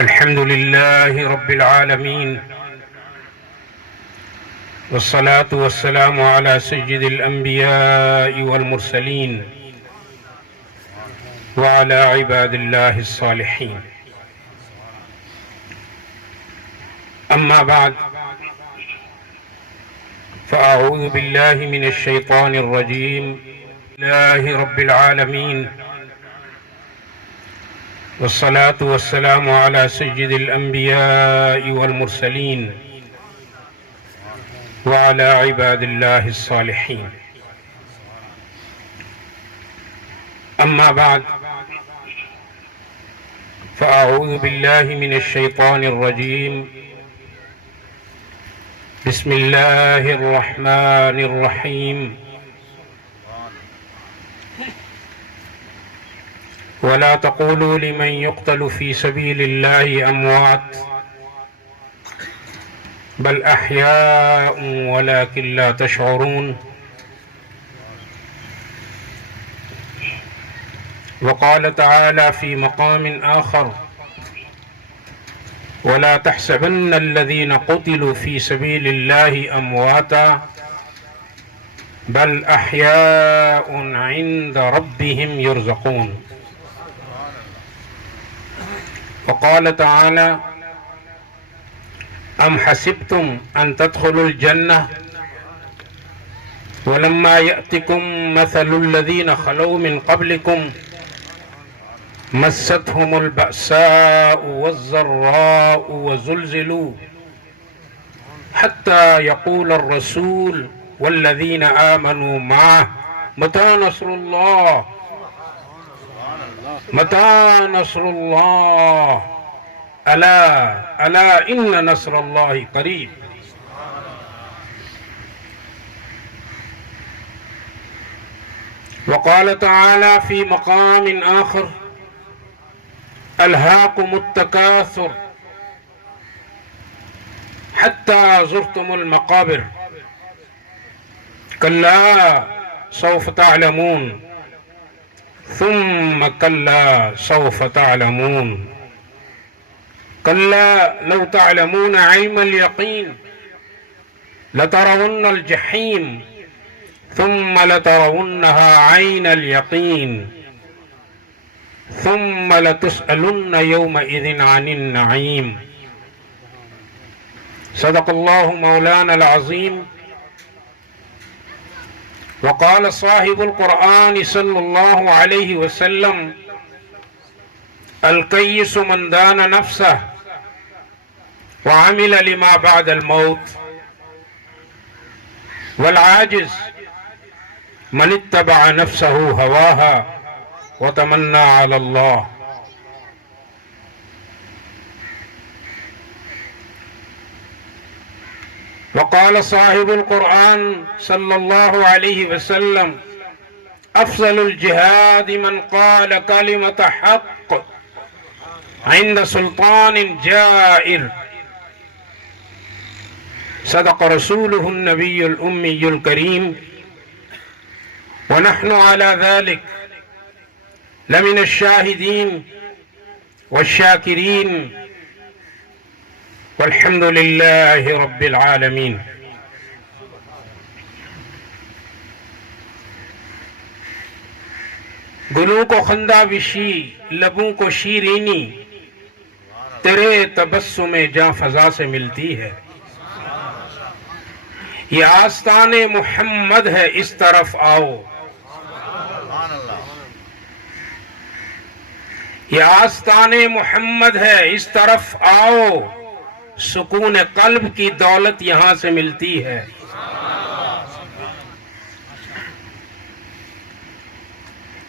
الحمد لله رب العالمين، والصلاة والسلام على سيد الأنبياء والمرسلين وعلى عباد الله الصالحين. أما بعد، فأعوذ بالله من الشيطان الرجيم. لله رب العالمين، والصلاة والسلام على سيد الأنبياء والمرسلين وعلى عباد الله الصالحين. أما بعد، فأعوذ بالله من الشيطان الرجيم. بسم الله الرحمن الرحيم. ولا تقولوا لمن يقتل في سبيل الله أموات بل أحياء ولكن لا تشعرون. وقال تعالى في مقام آخر: ولا تحسبن الذين قتلوا في سبيل الله أمواتا بل أحياء عند ربهم يرزقون. وقال تعالى: أم حسبتم أن تدخلوا الجنة ولما يأتكم مثل الذين خلوا من قبلكم مستهم البأساء والضراء وزلزلوا حتى يقول الرسول والذين آمنوا معه متى نصر الله متى نصر الله ألا ألا إن نصر الله قريب. وقال تعالى في مقام آخر: ألهاكم التكاثر حتى زرتم المقابر كلا سوف تعلمون ثم كلا سوف تعلمون كلا لو تعلمون علم اليقين لترون الجحيم ثم لترونها عين اليقين ثم لتسألن يومئذ عن النعيم. صدق الله مولانا العظيم. وقال صاحب القرآن صلى الله عليه وسلم: الكيس من دان نفسه وعمل لما بعد الموت، والعاجز من اتبع نفسه هواها وتمنى على الله. وقال صاحب القرآن صلى الله عليه وسلم: أفضل الجهاد من قال كلمة حق عند سلطان جائر. صدق رسوله النبي الأمي الكريم، ونحن على ذلك لمن الشاهدين والشاكرين، والحمد لله رب العالمین. گلوں کو خندہ وشی، لبوں کو شیرینی، تیرے تبسم جاں فضا سے ملتی ہے. یہ آستان محمد ہے، اس طرف آؤ. یہ آستان محمد ہے، اس طرف آؤ. سکون قلب کی دولت یہاں سے ملتی ہے.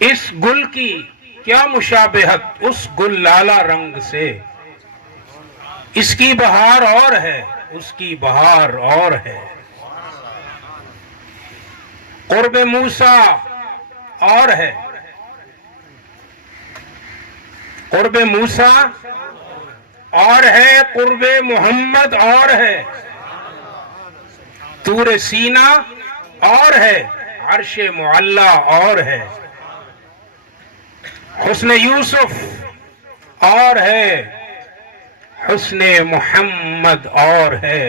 اس گل کی کیا مشابہت اس گل لالہ رنگ سے. اس کی بہار اور ہے، اس کی بہار اور ہے. قرب موسیٰ اور ہے، قرب موسیٰ اور ہے، قرب محمد اور ہے. طور سینہ اور ہے، عرش معلی اور ہے. حسن یوسف اور ہے، حسن محمد اور ہے،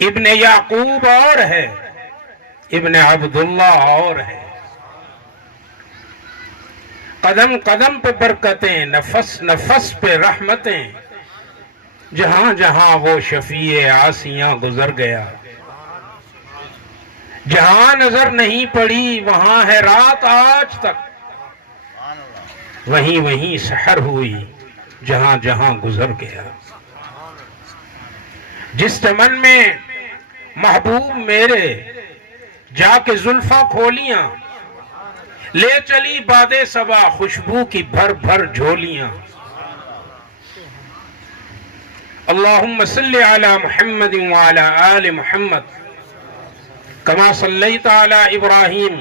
ابن یعقوب اور ہے، ابن عبداللہ اور ہے۔ قدم قدم پہ برکتیں، نفس نفس پہ رحمتیں، جہاں جہاں وہ شفیع عاصیاں گزر گیا۔ جہاں نظر نہیں پڑی وہاں ہے رات آج تک، وہیں وہیں سحر ہوئی جہاں جہاں گزر گیا۔ جس چمن میں محبوب میرے جا کے زلفاں کھولیاں، لے چلی باد صبا خوشبو کی بھر بھر جھولیاں۔ اللہم صلی علی محمد وعلی آل محمد کما صلیت علی ابراہیم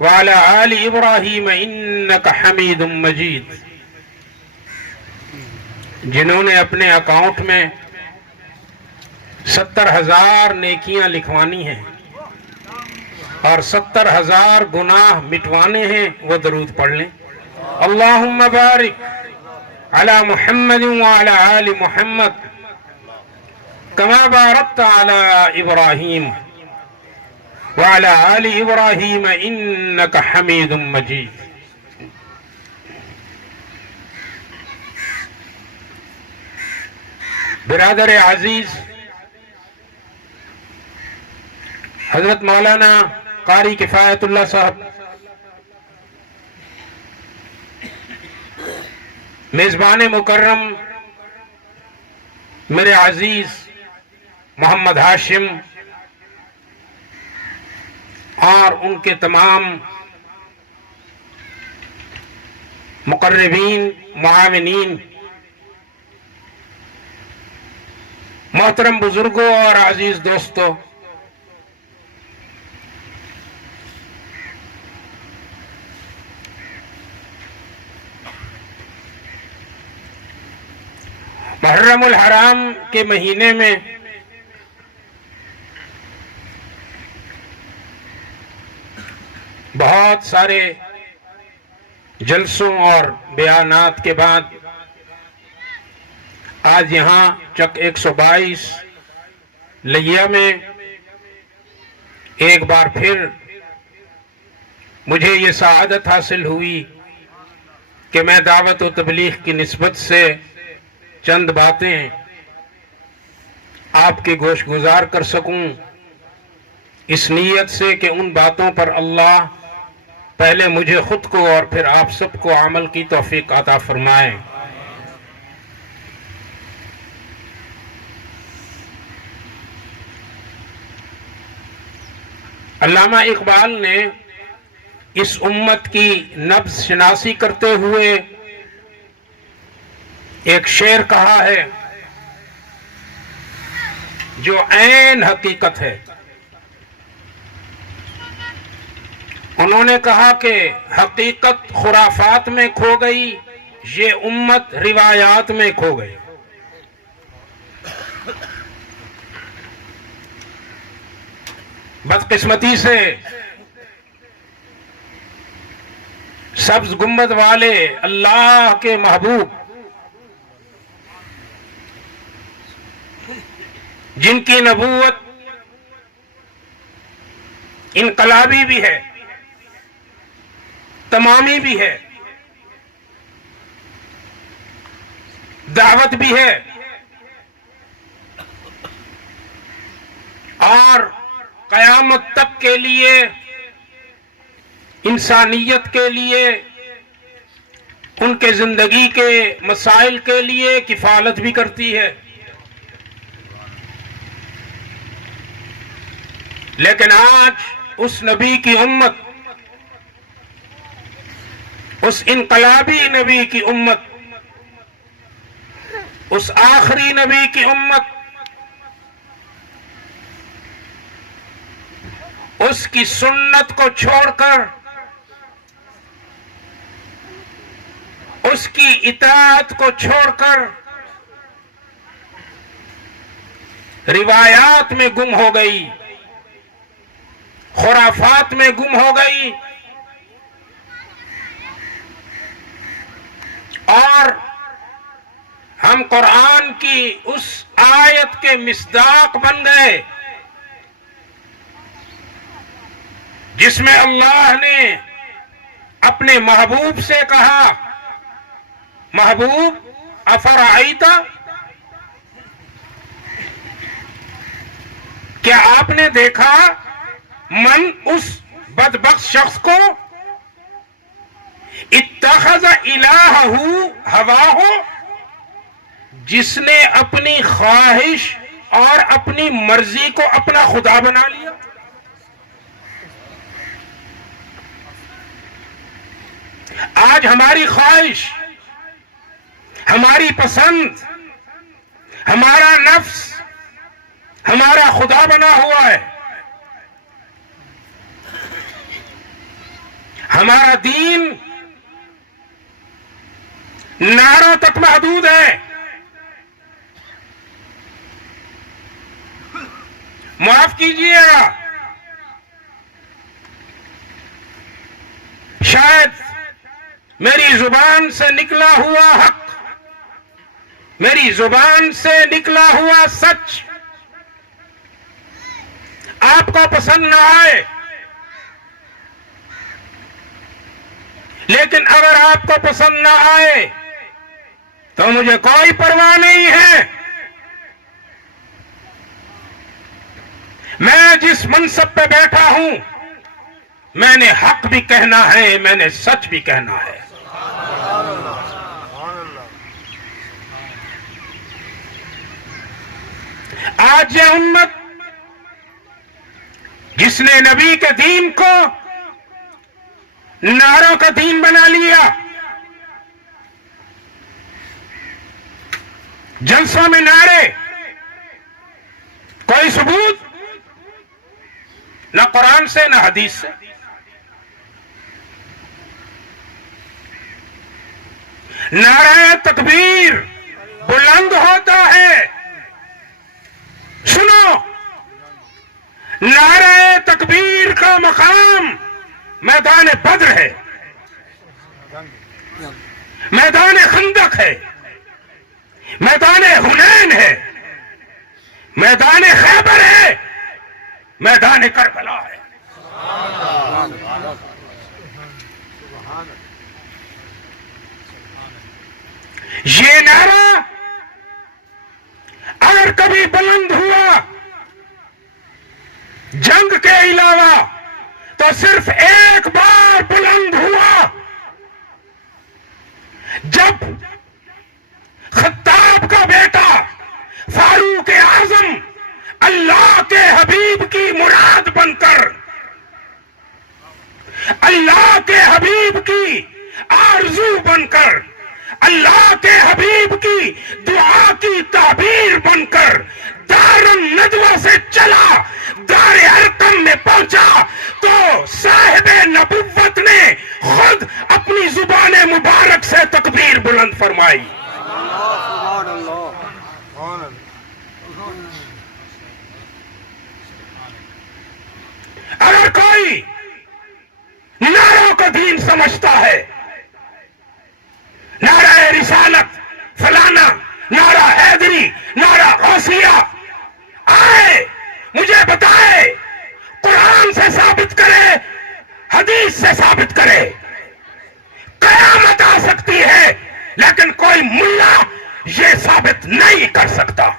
وعلی آل ابراہیم انکا حمید مجید۔ جنہوں نے اپنے اکاؤنٹ میں 70,000 نیکیاں لکھوانی ہیں اور 70,000 گناہ مٹوانے ہیں، وہ درود پڑھ لیں۔ اللہم بارک علی محمد وعلی آل محمد کما بارکت علی ابراہیم وعلی آل ابراہیم انکا حمید مجید۔ برادر عزیز، حضرت مولانا قاری کفایت اللہ صاحب میزبان مکرم میرے عزیز محمد ہاشم اور ان کے تمام مقربین معاونین، محترم بزرگوں اور عزیز دوستوں، محرم الحرام کے مہینے میں بہت سارے جلسوں اور بیانات کے بعد آج یہاں چک 122 لیا میں ایک بار پھر مجھے یہ سعادت حاصل ہوئی کہ میں دعوت و تبلیغ کی نسبت سے چند باتیں آپ کے گوش گزار کر سکوں، اس نیت سے کہ ان باتوں پر اللہ پہلے مجھے خود کو اور پھر آپ سب کو عمل کی توفیق عطا فرمائے۔ علامہ اقبال نے اس امت کی نبض شناسی کرتے ہوئے ایک شعر کہا ہے جو عین حقیقت ہے۔ انہوں نے کہا کہ حقیقت خرافات میں کھو گئی، یہ امت روایات میں کھو گئی۔ بدقسمتی سے سبز گنبد والے اللہ کے محبوب، جن کی نبوت انقلابی بھی ہے، تمامی بھی ہے، دعوت بھی ہے، اور قیامت تک کے لیے، انسانیت کے لیے، ان کے زندگی کے مسائل کے لیے کفالت بھی کرتی ہے۔ لیکن آج اس نبی کی امت، اس انقلابی نبی کی امت، اس آخری نبی کی امت، اس کی سنت کو چھوڑ کر، اس کی اطاعت کو چھوڑ کر روایات میں گم ہو گئی، خرافات میں گم ہو گئی، اور ہم قرآن کی اس آیت کے مصداق بن گئے جس میں اللہ نے اپنے محبوب سے کہا، محبوب افرأیت، کیا آپ نے دیکھا من اس بدبخت شخص کو اتخذ الہہ ہواہ، جس نے اپنی خواہش اور اپنی مرضی کو اپنا خدا بنا لیا؟ آج ہماری خواہش، ہماری پسند، ہمارا نفس ہمارا خدا بنا ہوا ہے. ہمارا دین نعروں تک محدود ہے. معاف کیجیے گا، شاید میری زبان سے نکلا ہوا حق، میری زبان سے نکلا ہوا سچ آپ کو پسند نہ آئے، لیکن اگر آپ کو پسند نہ آئے تو مجھے کوئی پرواہ نہیں ہے. میں جس منصب پہ بیٹھا ہوں میں نے حق بھی کہنا ہے، میں نے سچ بھی کہنا ہے. آج یہ امت جس نے نبی کے دین کو نعروں کا دین بنا لیا، جلسوں میں نعرے، کوئی ثبوت نہ قرآن سے نہ حدیث سے. نعرہ تکبیر بلند ہوتا ہے، سنو، نعرہ تکبیر کا مقام میدان بدر ہے، میدان خندق ہے، میدان حنین ہے، میدان خیبر ہے، میدان کربلا ہے. یہ نعرہ اگر کبھی بلند ہوا جنگ کے علاوہ تو صرف ایک بار بلند ہوا، جب خطاب کا بیٹا فاروق اعظم اللہ کے حبیب کی مراد بن کر، اللہ کے حبیب کی آرزو بن کر، اللہ کے حبیب کی دعا کی تعبیر بن کر دار الندوہ سے چلا دار ارقم میں پہنچا تو صاحب نبوت نے خود اپنی زبان مبارک سے تکبیر بلند فرمائی. اگر کوئی نعروں کا دین سمجھتا ہے، نعرہ رسالت فلانا، نعرہ حیدری، نعرہ غوثیہ، آئے مجھے بتائے، قرآن سے ثابت کرے، حدیث سے ثابت کرے. قیامت آ سکتی ہے لیکن کوئی ملا یہ ثابت نہیں کر سکتا.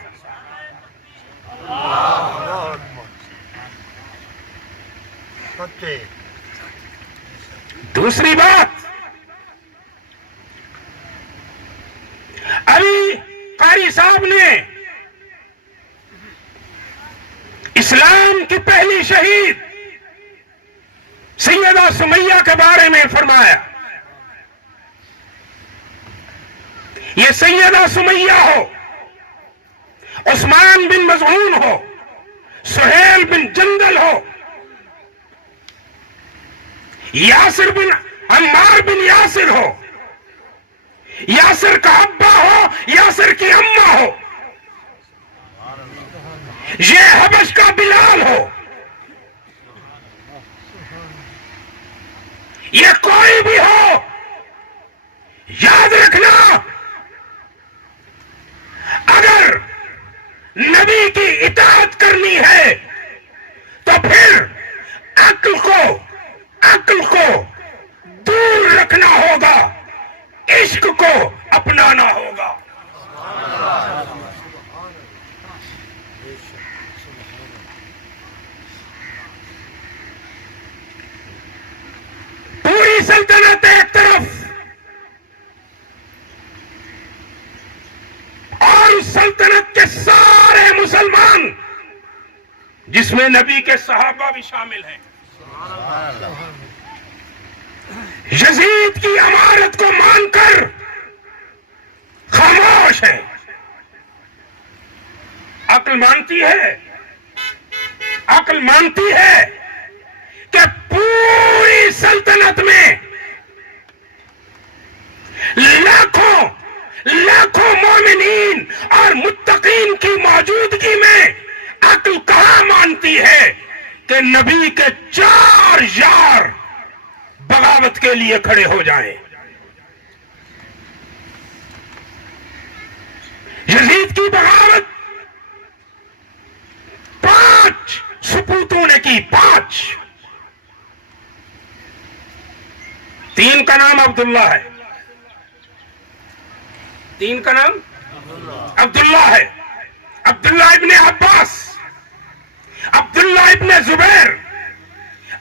دوسری بات، علی قاری صاحب نے اسلام کی پہلی شہید سیدہ سمیہ کے بارے میں فرمایا، یہ سیدہ سمیہ ہو، عثمان بن مظعون ہو، سہیل بن جندل ہو، یاسر بن عمار بن یاسر ہو، یاسر کا ابا ہو، یاسر کی اماں ہو، یہ حبش کا بلال ہو، یہ کوئی بھی ہو، یاد رکھنا کو اپنانا ہوگا. پوری سلطنت ایک طرف اور اس سلطنت کے سارے مسلمان جس میں نبی کے صحابہ بھی شامل ہیں یزید کی امارت کو مان کر خاموش ہیں. عقل مانتی ہے کہ پوری سلطنت میں لاکھوں مومنین اور متقین کی موجودگی میں عقل کہاں مانتی ہے کہ نبی کے 4 یار بغاوت کے لیے کھڑے ہو جائیں. یزید کی بغاوت 5 سپوتوں نے کی. 5. 3 کا نام عبداللہ ہے. 3 کا نام عبداللہ ہے. عبداللہ ابن عباس, عبداللہ ابن زبیر,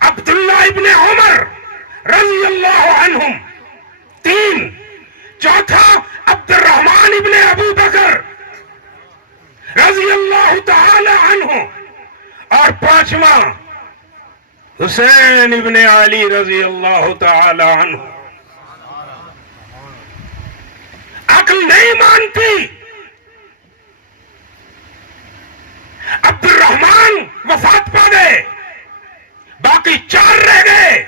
عبداللہ ابن عمر رضی اللہ عنہم. 3. 4 عبد الرحمن ابن ابو بکر رضی اللہ تعالی عنہ. اور 5واں حسین ابن علی رضی اللہ تعالی عنہ. عقل نہیں مانتی. عبد الرحمن وفات پا گئے, باقی 4 رہ گئے.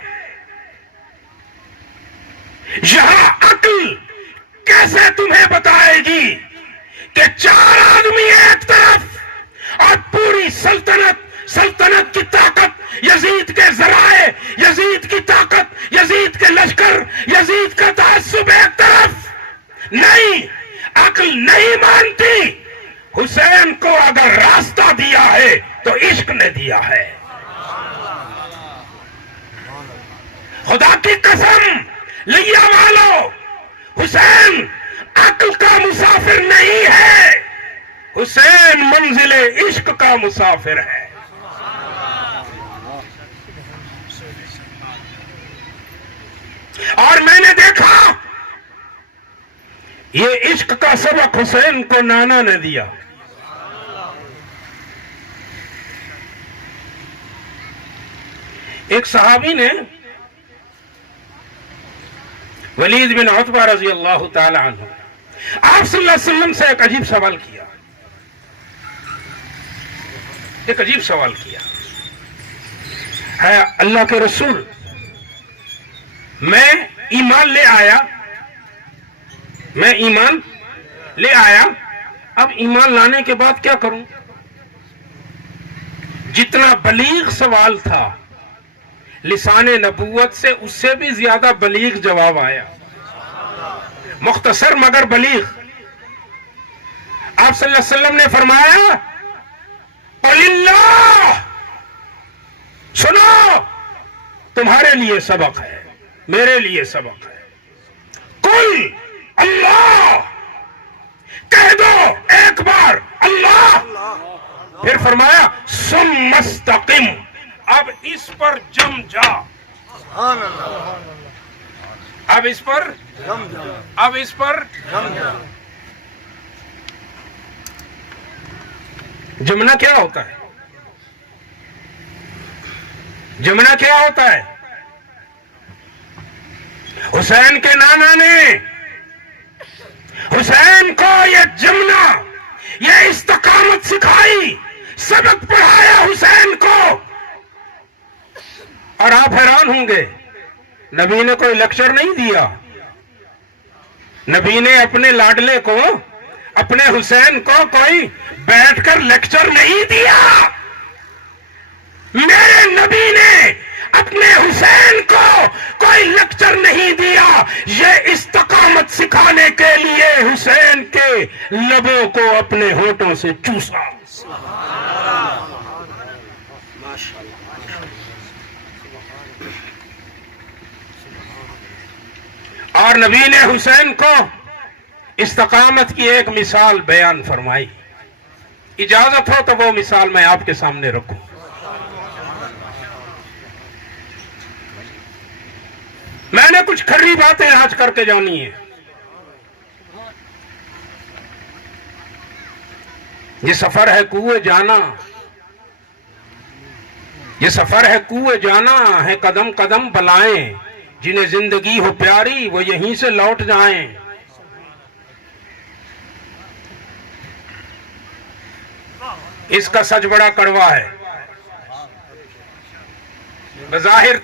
یہاں عقل کیسے تمہیں بتائے گی کہ 4 آدمی ایک طرف اور پوری سلطنت کی طاقت, یزید کے ذرائع, یزید کی طاقت, یزید کے لشکر, یزید کا تعصب ایک طرف. نہیں, عقل نہیں مانتی. حسین کو اگر راستہ دیا ہے تو عشق نے دیا ہے. خدا کی قسم لیا والو, حسین عقل کا مسافر نہیں ہے, حسین منزل عشق کا مسافر ہے. اور میں نے دیکھا یہ عشق کا سبق حسین کو نانا نے دیا. ایک صحابی نے ولید بن عتبہ رضی اللہ تعالی عنہ آپ صلی اللہ علیہ وسلم سے ایک عجیب سوال کیا. ایک عجیب سوال کیا ہے, اللہ کے رسول میں ایمان لے آیا, اب ایمان لانے کے بعد کیا کروں؟ جتنا بلیغ سوال تھا لسان نبوت سے اس سے بھی زیادہ بلیغ جواب آیا, مختصر مگر بلیغ. آپ صلی اللہ علیہ وسلم نے فرمایا قل اللہ, سنو تمہارے لیے سبق ہے, میرے لیے سبق ہے. قل اللہ, کہہ دو ایک بار اللہ. پھر فرمایا ثم استقم, اب اس پر جم جا. اب اس پر جمنا کیا ہوتا ہے؟ جمنا کیا ہوتا ہے؟ حسین کے نانا نے حسین کو یہ جمنا, یہ استقامت سکھائی, سبق پڑھایا حسین کو. اور آپ حیران ہوں گے, نبی نے کوئی لیکچر نہیں دیا. نبی نے اپنے لاڈلے کو, اپنے حسین کو کوئی بیٹھ کر لیکچر نہیں دیا. میرے نبی نے اپنے حسین کو کوئی لیکچر نہیں دیا. یہ استقامت سکھانے کے لیے حسین کے لبوں کو اپنے ہونٹوں سے چوسا. اور نبی نے حسین کو استقامت کی ایک مثال بیان فرمائی. اجازت ہو تو وہ مثال میں آپ کے سامنے رکھوں. میں نے کچھ کھری باتیں آج کر کے جانی ہے. یہ سفر ہے کوئے جانا، یہ سفر ہے کوئے جانا، ہے قدم قدم بلائیں، جنہیں زندگی ہو پیاری وہ یہیں سے لوٹ جائیں. اس کا سچ بڑا کڑوا ہے. بظاہر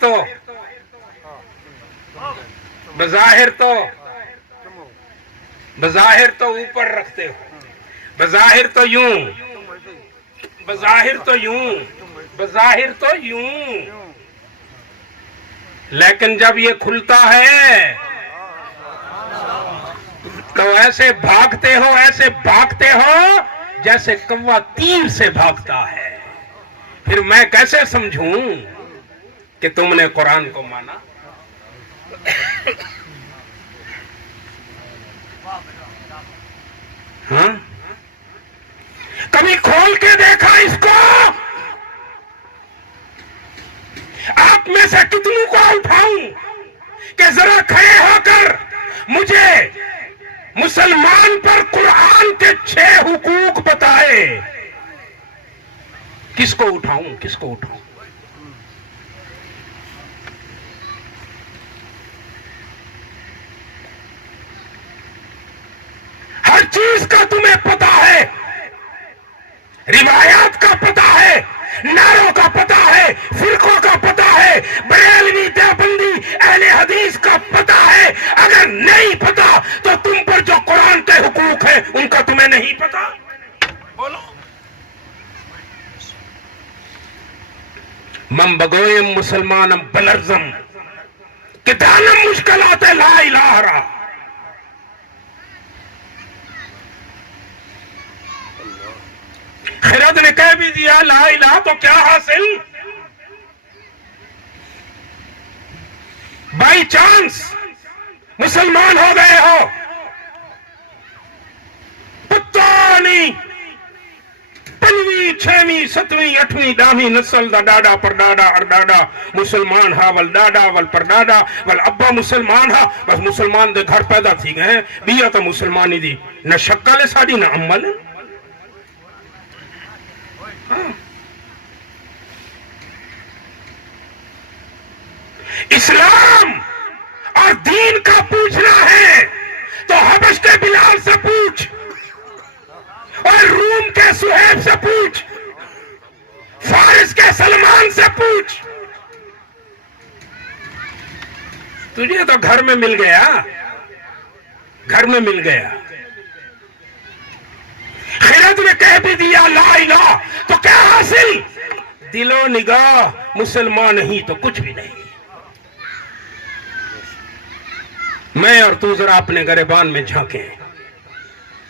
تو اوپر رکھتے ہو، بظاہر تو یوں، لیکن جب یہ کھلتا ہے تو ایسے بھاگتے ہو جیسے کوا تیر سے بھاگتا ہے. پھر میں کیسے سمجھوں کہ تم نے قرآن کو مانا؟ ہاں، کبھی کھول کے دیکھا اس کو؟ آپ میں سے کتنوں کو اٹھاؤں کہ ذرا کھڑے ہو کر مجھے مسلمان پر قرآن کے 6 حقوق بتائے. کس کو اٹھاؤں؟ ہر چیز کا تمہیں پتا ہے، روایات کا پتا ہے، نعروں کا پتا ہے، فرقوں کا پتا ہے، بریلوی دیوبندی اہل حدیث کا پتا ہے. اگر نہیں پتا تو تم پر جو قرآن کے حقوق ہیں ان کا تمہیں نہیں پتا؟ بولو. من بگویم مسلمانم بلرزم کہ دانم مشکلات لا الہ را. خرد نے کہہ بھی دیا لا الہ تو کیا حاصل؟ بائی چانس مسلمان ہو گئے ہو، پتہ نہیں 5ویں 6ویں 7ویں 8ویں 10ویں نسل دا ڈاڈا پر ڈاڈا اور ڈاڈا مسلمان ہا ول ڈاڈا ول پر ڈاڈا ول ابا مسلمان ہا، بس مسلمان دے گھر پیدا تھی گئے. بیا تو مسلمانی دی نہ شکل ہے ساڑی نہ عمل. اسلام اور دین کا پوچھنا ہے تو حبش کے بلال سے پوچھ، اور روم کے سہیب سے پوچھ، فارس کے سلمان سے پوچھ. تجھے تو گھر میں مل گیا. خرد نے کہہ بھی دیا لا الہ تو کیا حاصل؟ دل و نگاہ مسلمان نہیں تو کچھ بھی نہیں. میں اور تو ذرا اپنے گریبان میں جھانکیں.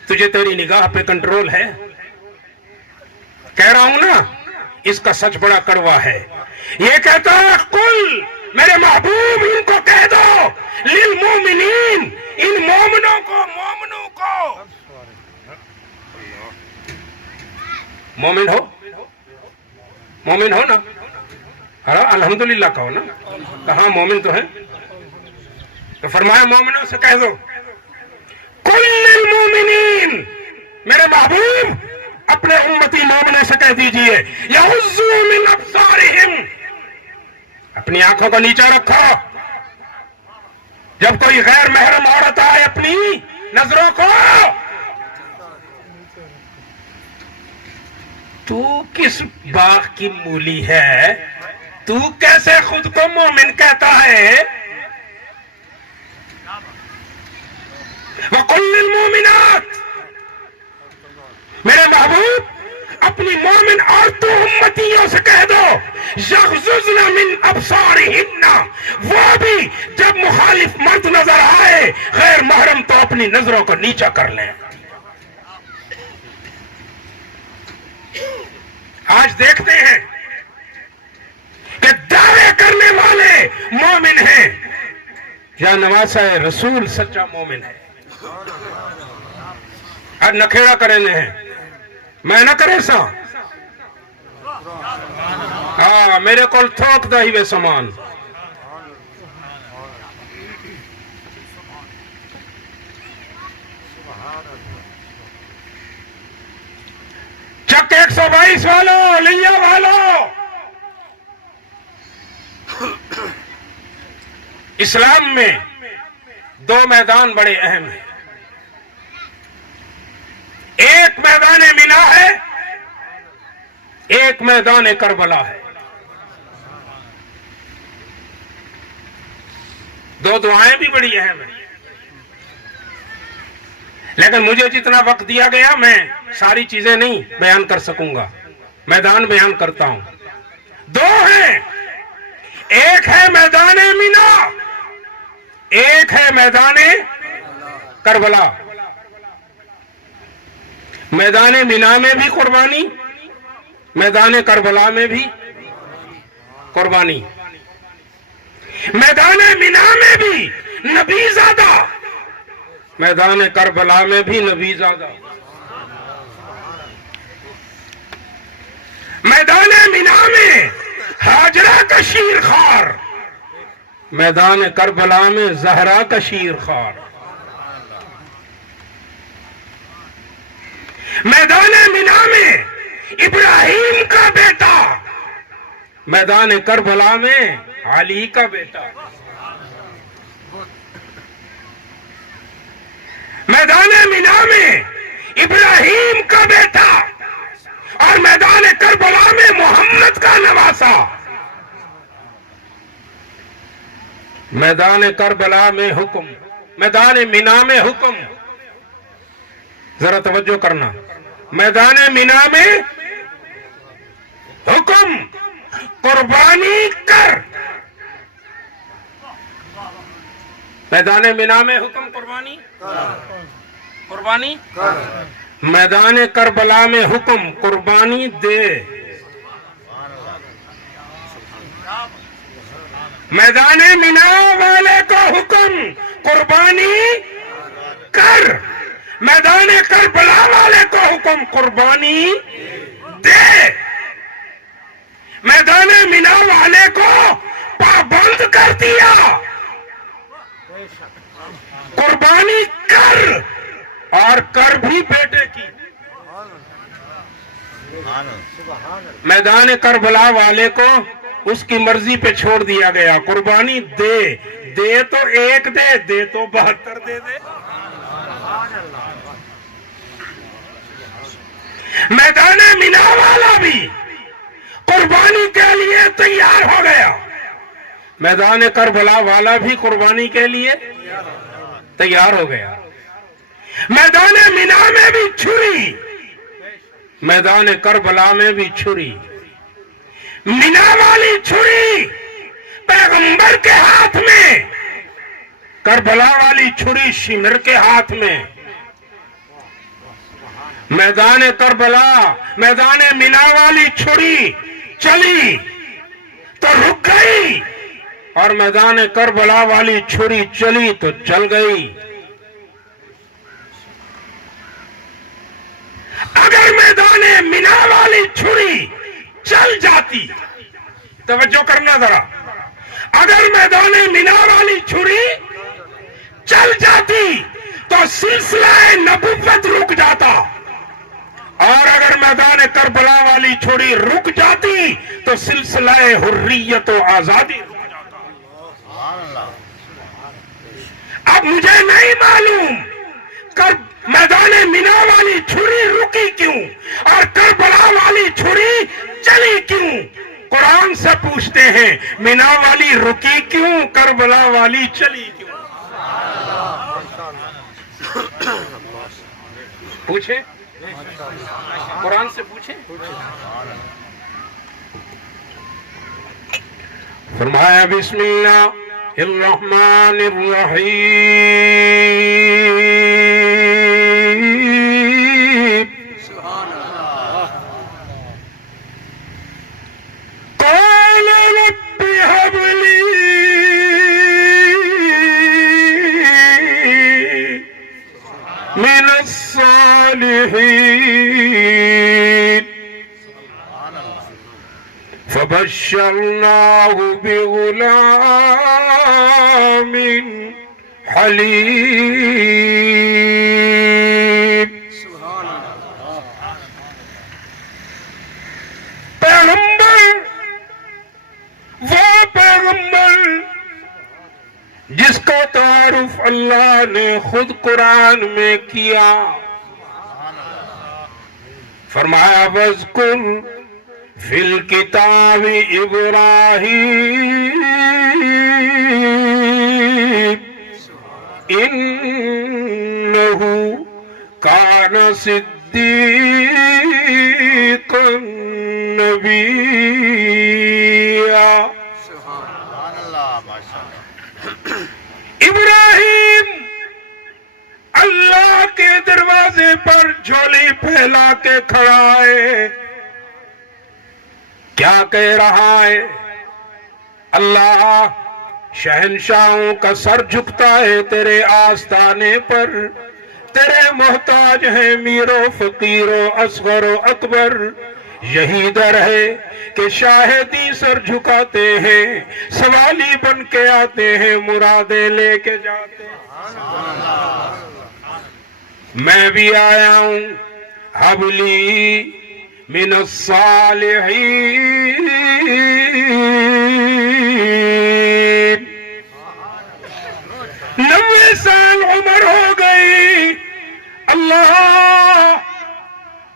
تجھے تیری نگاہ پہ کنٹرول ہے؟ کہہ رہا ہوں نا، اس کا سچ بڑا کڑوا ہے. یہ کہتا ہے قل، میرے محبوب ان کو کہہ دو، للمومنین، ان مومنوں کو مومن ہو نا. الحمدللہ کہو نا. کہاں مومن تو ہیں؟ تو فرمایا مومنوں سے کہہ دو، کل للمومنین، میرے محبوب اپنے امتی مومنوں سے کہہ دیجئے یغضوا من ابصارہم، اپنی آنکھوں کو نیچا رکھو. جب کوئی غیر محرم عورت آئے اپنی نظروں کو، تو کس باغ کی مولی ہے؟ تو کیسے خود کو مومن کہتا ہے؟ وَقُلْ لِلْمُؤْمِنَاتِ، میرے محبوب اپنی مومن عورتوں امتیوں سے کہہ دو یغضضن من ابصارہن، وہ بھی جب مخالف مرد نظر آئے غیر محرم تو اپنی نظروں کو نیچا کر لیں. آج دیکھتے ہیں کہ دعوے کرنے والے مومن ہیں یا نواسہ رسول سچا مومن ہے. نکھےڑا کرنے ہیں میں نہ کرے سا ہاں میرے کو تھوک دا ہی وے سامان چک 122 والو لیا والو اسلام میں دو میدان بڑے اہم ہیں. ایک میدان مینا ہے, ایک میدان کربلا ہے. دو دعائیں بھی بڑی اہم ہیں, لیکن مجھے جتنا وقت دیا گیا میں ساری چیزیں نہیں بیان کر سکوں گا, میدان بیان کرتا ہوں. دو ہیں, ایک ہے میدان مینا, ایک ہے میدان کربلا. میدان مینا میں بھی قربانی, میدان کربلا میں بھی قربانی. میدان مینا میں بھی نبی زادہ, میدان کربلا میں بھی نبی زادہ. میدان مینا میں ہاجرہ کا شیر خوار, میدان کربلا میں زہرا کا شیر خوار. میدان مینا میں ابراہیم کا بیٹا, میدان کربلا میں علی کا بیٹا. میدان مینا میں ابراہیم کا بیٹا اور میدان کربلا میں محمد کا نواسا. میدان کربلا میں حکم, میدان مینا میں حکم. ذرا توجہ کرنا, میدان مینا میں حکم قربانی کر. میدان مینا میں حکم قربانی کر. میدان کربلا میں حکم قربانی دے. میدان مینا والے کو حکم قربانی کر, میدان کربلا والے کو حکم قربانی دے. میدان مینا والے کو پابند کر دیا, قربانی کر, اور کر بھی بیٹے کی. میدان کربلا والے کو اس کی مرضی پہ چھوڑ دیا گیا, قربانی دے. دے تو ایک دے, دے تو 72 دے دے. میدان مینا والا بھی قربانی کے لیے تیار ہو گیا, میدان کربلا والا بھی قربانی کے لیے تیار ہو گیا. میدان مینا میں بھی چھری, میدان کربلا میں بھی چھری. مینا والی چھری پیغمبر کے ہاتھ میں, کربلا والی چھری شمر کے ہاتھ میں. میدان کربلا, میدان مینا والی چھری چلی تو رک گئی, اور میدان کربلا والی چھری چلی تو چل گئی. اگر میدان مینا والی چھری چل جاتی, توجہ کرنا ذرا, اگر میدان مینا والی چھری چل جاتی تو سلسلہ نبوت رک جاتا, اور اگر میدان کربلا والی چھری رک جاتی تو سلسلہ حریت و آزادی رک جاتا. اب مجھے نہیں معلوم میدان مینا والی چھری رکی کیوں اور کربلا والی چھری چلی کیوں. قرآن سے پوچھتے ہیں, مینا والی رکی کیوں, کربلا والی چلی کیوں؟ پوچھیں, قرآن سے پوچھیں. فرمایا بسم اللہ الرحمن الرحیم. قال رب هب لي من الصالحين فبشرناه بغلام حلیم. پیغمبر وہ پیغمبر جس کا تعارف اللہ نے خود قرآن میں کیا. فرمایا وَاذْكُرْ فِي الْكِتَابِ إِبْرَاهِيمَ إِنَّهُ كَانَ صِدِّيقًا نَبِيًّا. ابراہیم اللہ کے دروازے پر جھولی پھیلا کے کھڑا ہے. کیا کہہ رہا ہے؟ اللہ شہنشاہوں کا سر جھکتا ہے تیرے آستانے پر. تیرے محتاج ہیں میر و فقیر و اصغر و اکبر. یہی در ہے کہ شاہدی سر جھکاتے ہیں، سوالی بن کے آتے ہیں، مرادیں لے کے جاتے ہیں. میں بھی آیا ہوں حبلی من الصالحین. 90 سال عمر ہو گئی. اللہ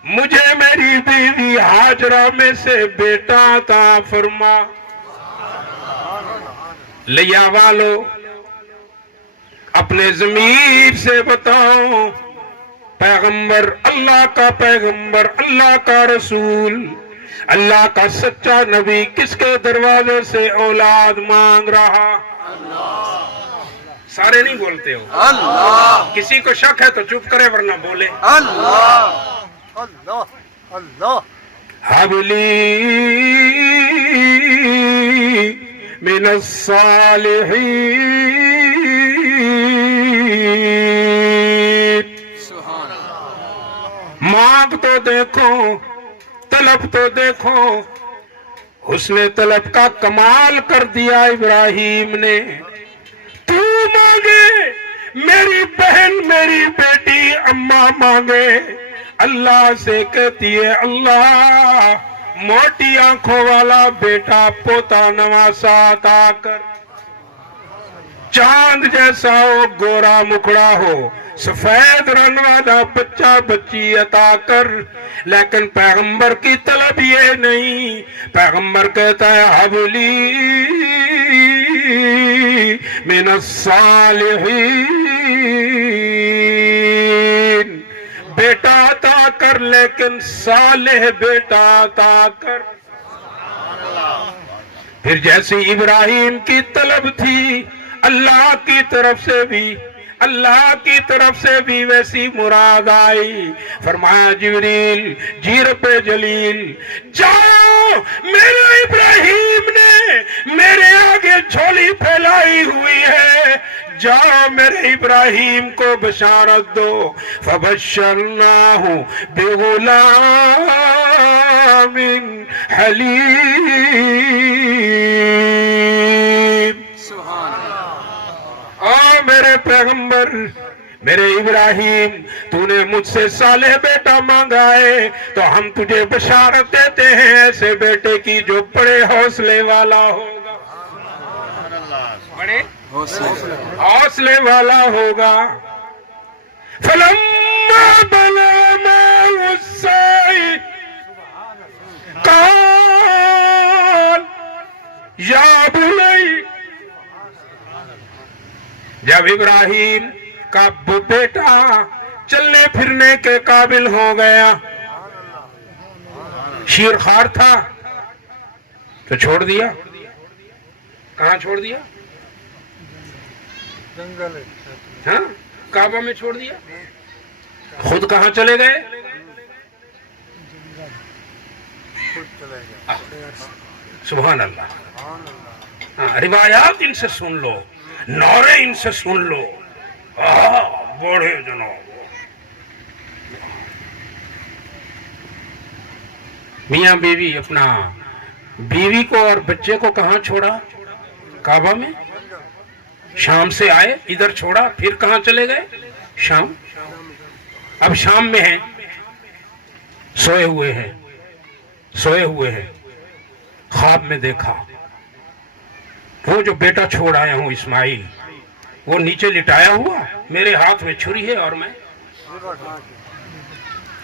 مجھے میری بیوی ہاجرہ میں سے بیٹا عطا فرما. لیا والو اپنے ضمیر سے بتاؤ، پیغمبر اللہ کا پیغمبر، اللہ کا رسول، اللہ کا سچا نبی کس کے دروازے سے اولاد مانگ رہا؟ سارے نہیں بولتے ہو. اللہ. کسی کو شک ہے تو چپ کرے ورنہ بولے. اللہ اللہ اللہ. حبلی من الصالحین. مانگ تو دیکھو، طلب تو دیکھو. حسن طلب کا کمال کر دیا ابراہیم نے. تو مانگے، میری بہن میری بیٹی اماں مانگے، اللہ سے کہتی ہے اللہ موٹی آنکھوں والا بیٹا پوتا نواسا عطا کر. چاند جیسا ہو، گورا مکھڑا ہو، سفید رنگ والا بچہ بچی عطا کر. لیکن پیغمبر کی طلب یہ نہیں. پیغمبر کہتا ہے حبلی من الصالحین. بیٹا عطا کر لیکن صالح بیٹا عطا کر. پھر جیسی ابراہیم کی طلب تھی اللہ کی طرف سے بھی ویسی مراد آئی. فرمایا جبریل جی رب جلیل جاؤ، میرے ابراہیم نے میرے آگے جھولی پھیلائی ہوئی ہے، جاؤ میرے ابراہیم کو بشارت دو. فبشرناہ بغلام حلیم. میرے پیغمبر میرے ابراہیم، تو نے مجھ سے صالح بیٹا مانگا ہے تو ہم تجھے بشارت دیتے ہیں ایسے بیٹے کی جو بڑے حوصلے والا ہوگا. بڑے حوصلے والا ہوگا. فلما بلغ معه السعي قال یا بني. جب ابراہیم کا بیٹا چلنے پھرنے کے قابل ہو گیا، شیر خوار تھا تو چھوڑ دیا. کہاں چھوڑ دیا؟ جنگل. ہاں، کعبہ میں چھوڑ دیا. خود کہاں چلے گئے؟ سبحان اللہ. روایات ان سے سن لو، نعرے ان سے سن لو. بڑے جناب میاں بیوی اپنا بیوی کو اور بچے کو کہاں چھوڑا؟ کعبہ میں. شام سے آئے ادھر چھوڑا، پھر کہاں چلے گئے؟ شام. اب شام میں ہیں، سوئے ہوئے ہیں. خواب میں دیکھا وہ جو بیٹا چھوڑ آیا ہوں اسماعیل، وہ نیچے لٹایا ہوا، میرے ہاتھ میں چھری ہے اور میں.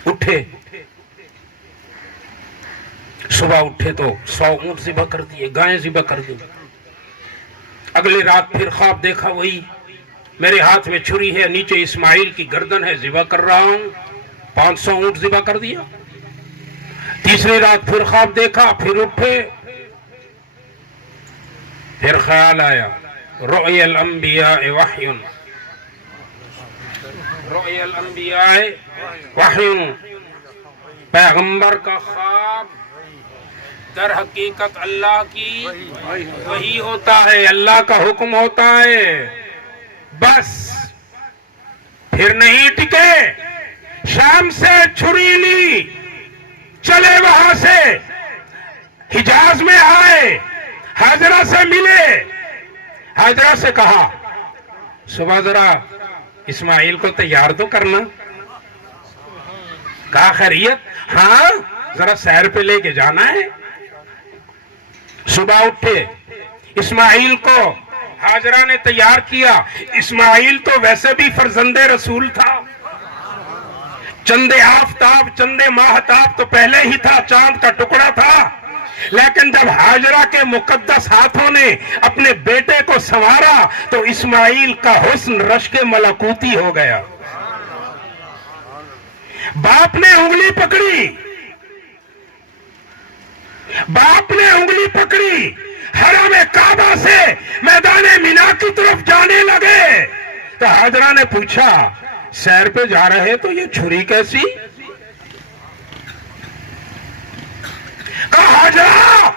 اٹھے، صبح اٹھے تو 100 اونٹ ذبح کر دیے، گائیں ذبح کر دی. اگلی رات پھر خواب دیکھا وہی، میرے ہاتھ میں چھری ہے، نیچے اسماعیل کی گردن ہے، ذبح کر رہا ہوں، 500 اونٹ ذبح کر دیا. تیسری رات پھر خواب دیکھا، پھر اٹھے، پھر خیال آیا رؤیا الانبیاء وحی، رؤیا الانبیاء وحی، پیغمبر کا خواب در حقیقت اللہ کی وحی ہوتا ہے، اللہ کا حکم ہوتا ہے. بس پھر نہیں ٹکے، شام سے چھری لی، چلے وہاں سے حجاز میں آئے، حاجرہ سے ملے. حاجرہ سے کہا صبح ذرا اسماعیل کو تیار تو کرنا. کہا خیریت؟ ہاں ذرا سیر پہ لے کے جانا ہے. صبح اٹھے، اسماعیل کو حاجرہ نے تیار کیا. اسماعیل تو ویسے بھی فرزند رسول تھا، چند آفتاب چند ماہتاب تو پہلے ہی تھا، چاند کا ٹکڑا تھا. لیکن جب حاجرہ کے مقدس ہاتھوں نے اپنے بیٹے کو سنوارا تو اسماعیل کا حسن رشک ملکوتی ہو گیا. باپ نے انگلی پکڑی، باپ نے انگلی پکڑی، حرم کعبہ سے میدان مینا کی طرف جانے لگے تو حاجرہ نے پوچھا سیر پہ جا رہے تو یہ چھری کیسی؟ کہا حاجرہ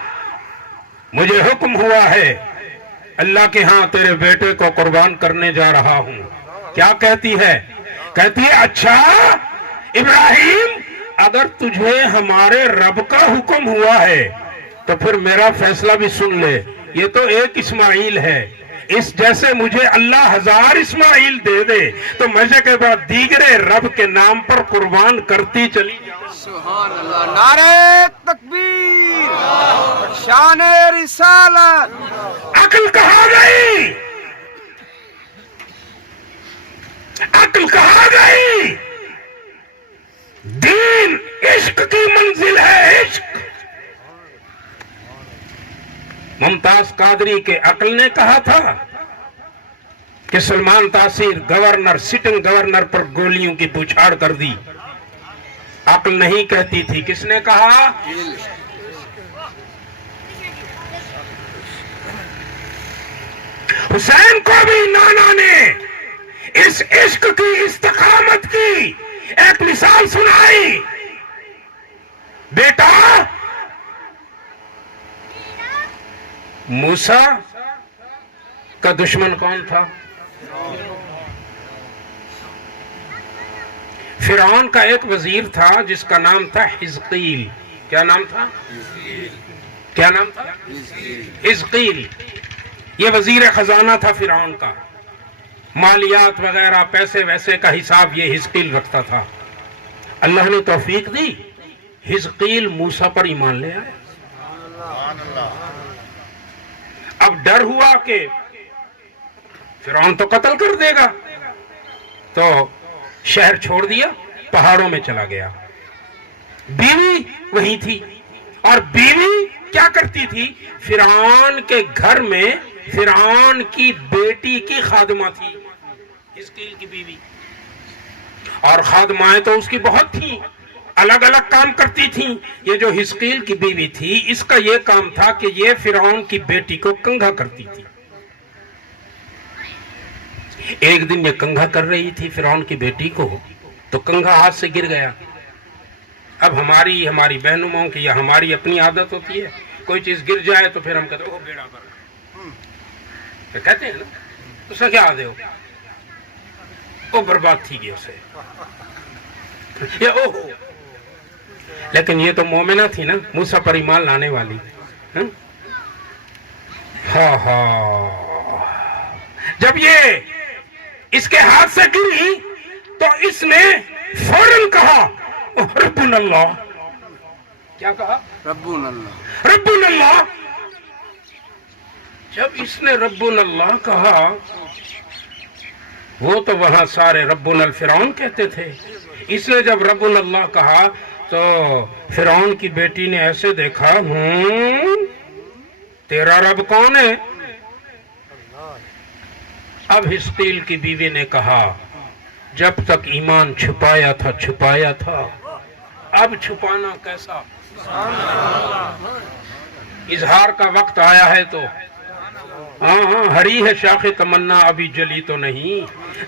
مجھے حکم ہوا ہے اللہ کے ہاں تیرے بیٹے کو قربان کرنے جا رہا ہوں. کیا کہتی ہے؟ کہتی ہے اچھا ابراہیم، اگر تجھے ہمارے رب کا حکم ہوا ہے تو پھر میرا فیصلہ بھی سن لے. یہ تو ایک اسماعیل ہے، اس جیسے مجھے اللہ 1000 اسماعیل دے دے تو مجھے کے بعد دیگرے رب کے نام پر قربان کرتی چلی جاؤں. سبحان اللہ، نعرہ تکبیر، شان رسالت. عقل کہاں گئی؟ عقل کہاں گئی؟ دین عشق کی منزل ہے، عشق. ممتاز قادری کے عقل نے کہا تھا کہ سلمان تاثیر گورنر، سٹنگ گورنر پر گولیوں کی بوچھاڑ کر دی. عقل نہیں کہتی تھی. کس نے کہا؟ حسین کو بھی نانا نے اس عشق کی، استقامت کی ایک مثال سنائی. بیٹا موسیٰ کا دشمن کون تھا؟ فرعون کا ایک وزیر تھا جس کا نام تھا حزقیل. کیا نام تھا؟ کیا نام تھا؟ حزقیل. یہ وزیر خزانہ تھا فرعون کا، مالیات وغیرہ پیسے ویسے کا حساب یہ حزقیل رکھتا تھا. اللہ نے توفیق دی، حزقیل موسیٰ پر ایمان لے آئے. اب ڈر ہوا کہ فرعون تو قتل کر دے گا، تو شہر چھوڑ دیا، پہاڑوں میں چلا گیا. بیوی وہی تھی، اور بیوی کیا کرتی تھی؟ فرعون کے گھر میں فرعون کی بیٹی کی خادمہ تھی، حزقیل کی بیوی. اور خادمائیں تو اس کی بہت تھیں، الگ الگ کام کرتی تھیں. یہ جو حزقیل کی بیوی تھی اس کا یہ کام تھا کہ یہ فرعون کی بیٹی کو کنگھا کرتی تھی. ایک دن یہ کنگھا کر رہی تھی فرعون کی بیٹی کو تو کنگھا ہاتھ سے گر گیا. اب ہماری بہنوں کی یا ہماری اپنی عادت ہوتی ہے، کوئی چیز گر جائے تو پھر ہم کہتے ہیں اوہ بیڑا کر، کہتے ہیں نا اس کا کیا آدھے ہو، وہ برباد تھی گئی اسے، یا اوہ. لیکن یہ تو مومنہ تھی نا، موسیٰ پر ایمان لانے والی. ہاں ہاں. جب یہ اس کے ہاتھ سے گری تو اس نے فوراً کہا ربنا اللہ. کیا کہا؟ ربنا اللہ. ربنا اللہ. جب اس نے ربنا اللہ کہا، وہ تو وہاں سارے ربنا الفرعون کہتے تھے. اس نے جب ربنا اللہ کہا تو فرعون کی بیٹی نے ایسے دیکھا، تیرا رب کون ہے؟ اب ہسقیل کی بیوی نے کہا، جب تک ایمان چھپایا تھا، اب چھپانا کیسا؟ اظہار کا وقت آیا ہے تو ہاں ہری ہے شاخ تمنا ابھی جلی تو نہیں،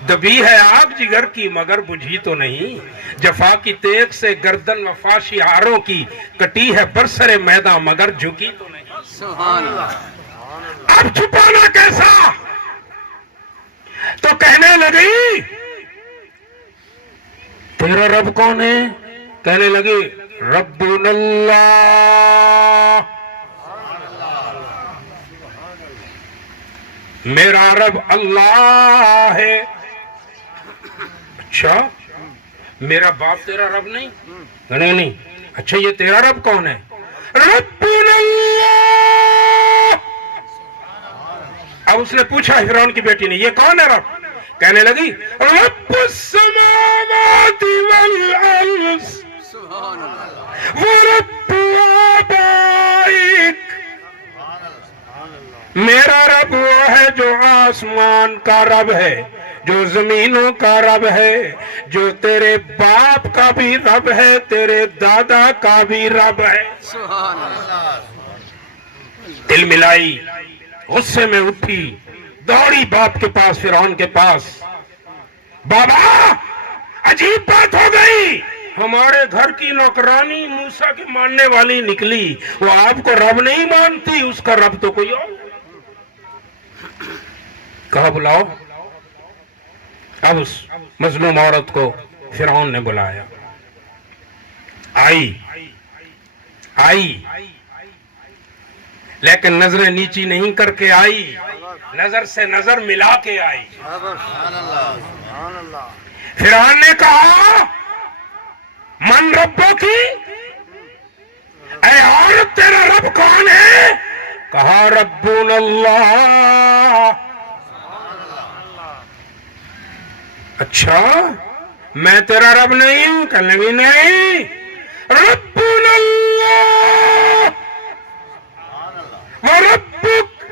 دبی ہے آگ جگر کی مگر بجھی تو نہیں، جفا کی تیغ سے گردن وفا شعاروں کی کٹی ہے برسر میداں مگر جھکی تو نہیں. سبحان اللہ. اب چھپانا کیسا؟ تو کہنے لگی تیرا رب کون ہے؟ کہنے لگی ربنا اللہ. میرا رب اللہ ہے. اچھا میرا باپ تیرا رب نہیں؟ نہیں. اچھا یہ تیرا رب کون ہے؟ ربنا اللہ. اب اس نے پوچھا فرعون کی بیٹی نے، یہ کون ہے رب؟ کہنے لگی رب السماوات والارض سبحان اللہ. ورب آبائک. میرا رب وہ ہے جو آسمان کا رب ہے، جو زمینوں کا رب ہے، جو تیرے باپ کا بھی رب ہے، تیرے دادا کا بھی رب ہے. سبحان اللہ. دل ملائی، غصے میں اٹھی، دوڑی باپ کے پاس، فرعون کے پاس. بابا عجیب بات ہو گئی، ہمارے گھر کی نوکرانی موسیٰ کی ماننے والی نکلی، وہ آپ کو رب نہیں مانتی، اس کا رب تو کوئی اور. کہا بلاؤ. اب اس مظلوم عورت کو فرعون نے بلایا. آئی لیکن نظریں نیچی نہیں کر کے آئی، نظر سے نظر ملا کے آئی. فرعون نے کہا من ربو کی، اے عورت تیرا رب کون ہے؟ کہا ربنا اللہ. اچھا میں تیرا رب نہیں ہوں؟ کہنے لگی نہیں، ربنا اللہ وربک،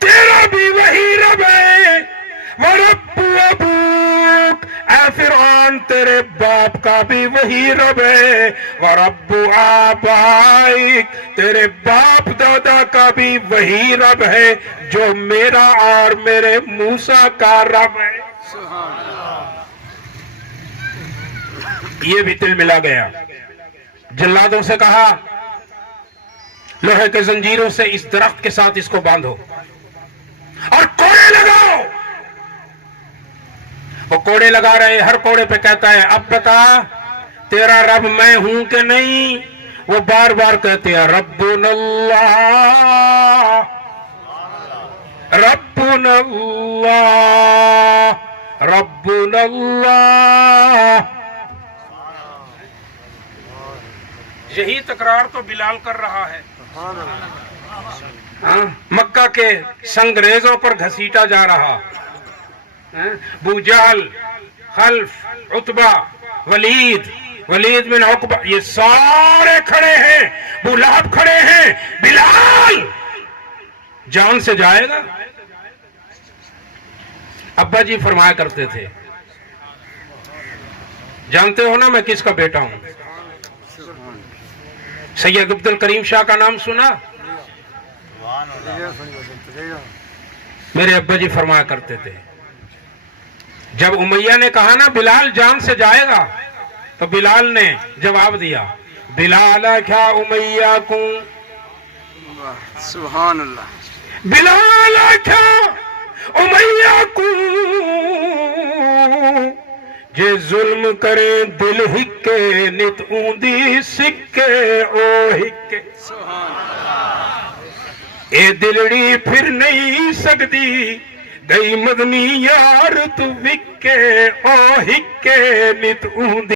تیرا بھی وہی رب ہے، ورب ابوک، اے فرعون تیرے باپ کا بھی وہی رب ہے، ورب آبائک، تیرے باپ دادا کا بھی وہی رب ہے جو میرا اور میرے موسیٰ کا رب ہے. یہ بھی دل ملا گیا. جلادوں سے کہا لوہے کے زنجیروں سے اس درخت کے ساتھ اس کو باندھو اور کوڑے لگاؤ. وہ کوڑے لگا رہے، ہر کوڑے پہ کہتا ہے اب بتا تیرا رب میں ہوں کہ نہیں؟ وہ بار بار کہتے ہیں ربنا اللہ ربنا اللہ ربنا اللہ. یہی تکرار تو بلال کر رہا ہے. مکہ کے سنگریزوں پر گھسیٹا جا رہا. ابو جہل، خلف، عتبہ، ولید بن عقبہ، یہ سارے کھڑے ہیں، ابو لہب کھڑے ہیں. بلال جان سے جائے گا. ابا جی فرمایا کرتے تھے، جانتے ہو نا میں کس کا بیٹا ہوں؟ سید عبد الکریم شاہ کا نام سنا؟ میرے ابا جی فرمایا کرتے تھے، جب امیہ نے کہا نا بلال جان سے جائے گا، تو بلال نے جواب دیا بلال کیا امیہ کو. سبحان اللہ. بلال کیا امیہ کو جے ظلم کرے دل ہکے نت اوندی سکے او ہکے اے دلڑی پھر نہیں سکتی گئی مدنی یار تو وکے او ہکے نت اوندی